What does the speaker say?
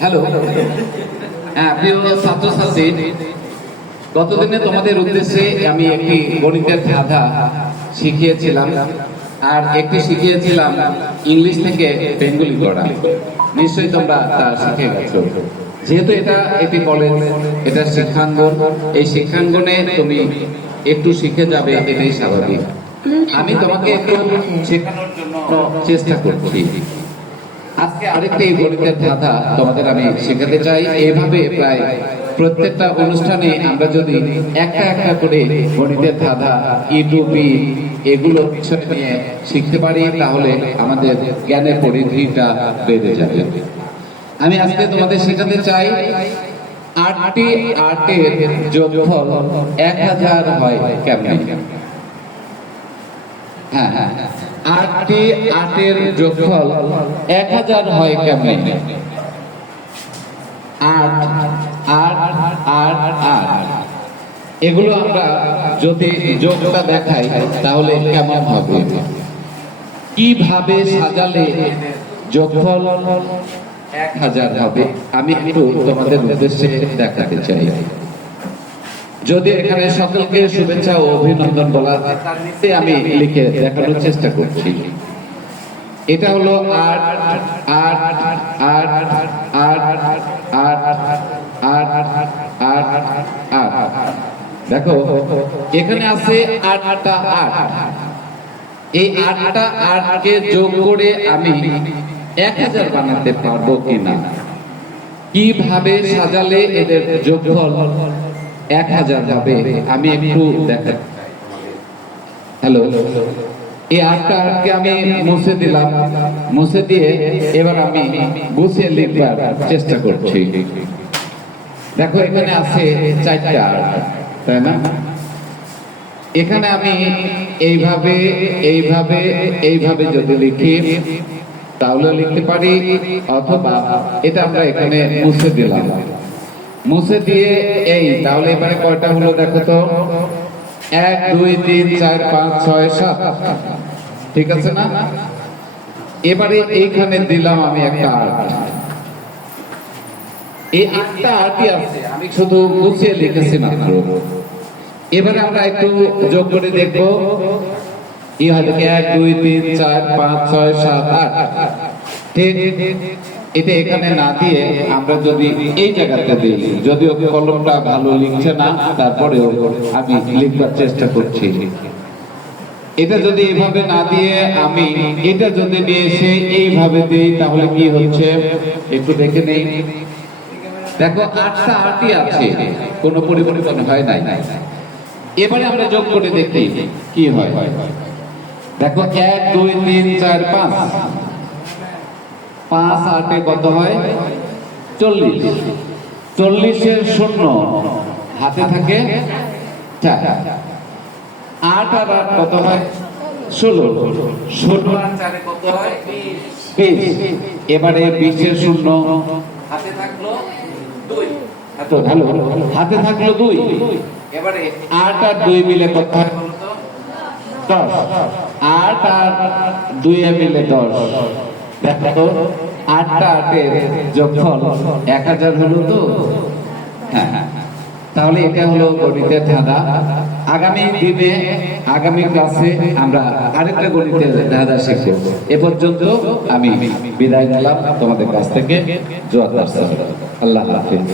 Hello, হ্যাঁ প্রিয় ছাত্রছাত্রী, গতদিনে তোমাদের উদ্দেশ্যে আমি একটি গণিতের ধাঁধা শিখিয়েছিলাম আর একটি শিখিয়েছিলাম ইংলিশ থেকে বেঙ্গলি করা। নিশ্চয়ই তোমরা তা শিখে গেছো। যেহেতু এটা একটি কলেজ, এটা শিক্ষাঙ্গন, এই শিক্ষাঙ্গনে তুমি একটু শিখে যাবে, এটাই স্বাভাবিক। আমি তোমাকে একটু শেখানোর জন্য চেষ্টা করছি। আজকে আরেকটি গণিতের ধাঁধা তোমাদের আমি শেখাতে চাই। এইভাবে প্রায় প্রত্যেকটা অনুষ্ঠানে আমরা যদি একটা একটা করে গণিতের ধাঁধা ই টু বি এগুলো বিষয় নিয়ে শিখতে পারি, তাহলে আমাদের জ্ঞানের পরিধিটা বেড়ে যাবে। আমি আজকে তোমাদের শেখাতে চাই 8টি 8-এর যোগফল 1000 হয় কেমনে। হ্যাঁ হ্যাঁ, 8টি 8-এর যোগফল 1000 হয় কেমনে। 8 8 8 8 এগুলো আমরা যদি যোগটা দেখাই তাহলে কেমন হবে, কিভাবে সাজালে যোগফল 1000 হবে, আমি একটু তোমাদের উদ্দেশ্যে দেখাতে চাই। যদি এখানে সকলকে শুভেচ্ছা ও অভিনন্দন বলা হয়, তার নিচে আমি লিখে দেখানোর চেষ্টা করছি। এটা হলো 8 8 8 8 8 8 8। দেখো এখানে আছে 8টা 8। এই 8টা 8কে যোগ করে আমি 1000 বানাতে পারবো কিনা, কিভাবে সাজালে এদের যোগফল 1000 হবে, আমি একটু দেখাই। হ্যালো, এই 8টা 8কে আমি মুছে দিলাম। মুছে দিয়ে এবার আমি গুছিয়ে লিখবার চেষ্টা করছি। দেখো এখানে আছে 4টা 8, তাই না? এখানে আমি এইভাবে এইভাবে এইভাবে যদি লিখি তাহলে লিখতে পারি, অথবা এটা আমরা এখানে মুছে দিলাম। মুছে দিয়ে এই তাহলে এবারে কয়টা হলো দেখো তো, 1 2 3 4 5 6 7, ঠিক আছে না? এবারে এইখানে দিলাম আমি একটা 8। এই 8টা 8ই আছে, আমি শুধু মুছে লিখেছি মাত্র। এবারে আমরা একটু যোগ করে দেখবো, এই হলো 1 2 3 4 5 6 7 8, ঠিক? এটা এখানে না দিয়ে আমরা যদি এই জায়গাতে দিই, যদিও কলমটা ভালো লিখছে না, তারপরেও আমি লিখবার চেষ্টা করছি। এটা যদি এইভাবে না দিয়ে আমি এটা যদি নিয়ে এসে এইভাবে দিই তাহলে কি হচ্ছে একটু দেখে নেই। দেখো 8টা 8ই আছে, কোনো পরিবর্তন হয় নাই। এবারে আমরা যোগ করে দেখি কি হয়। দেখো 1 2 3 4 5, 5 8-এ কত হয়? 40। 40-এর শূন্য হাতে থাকে 4। 8 আর 8 কত হয়? 16। 16 আর 4-এ কত হয়? 20। এবারে 20-এর শূন্য হাতে থাকলো 2। তো ভালো, হাতে থাকলো 2। এবারে 8 আর 2 মিলে কত হয় বলতো? 10। 8 আর 2 মিলে 10। দেখো তো 8টা 8-এর যোগফল 1000 হলো তো। হ্যাঁ, তাহলে এটা হলো গণিতের ধাঁধা। আগামী দিনে আগামী ক্লাসে আমরা আরেকটা গণিতের ধাঁধা শিখব। এ পর্যন্ত আমি বিদায় নিলাম তোমাদের কাছ থেকে। আল্লাহ হাফেজ।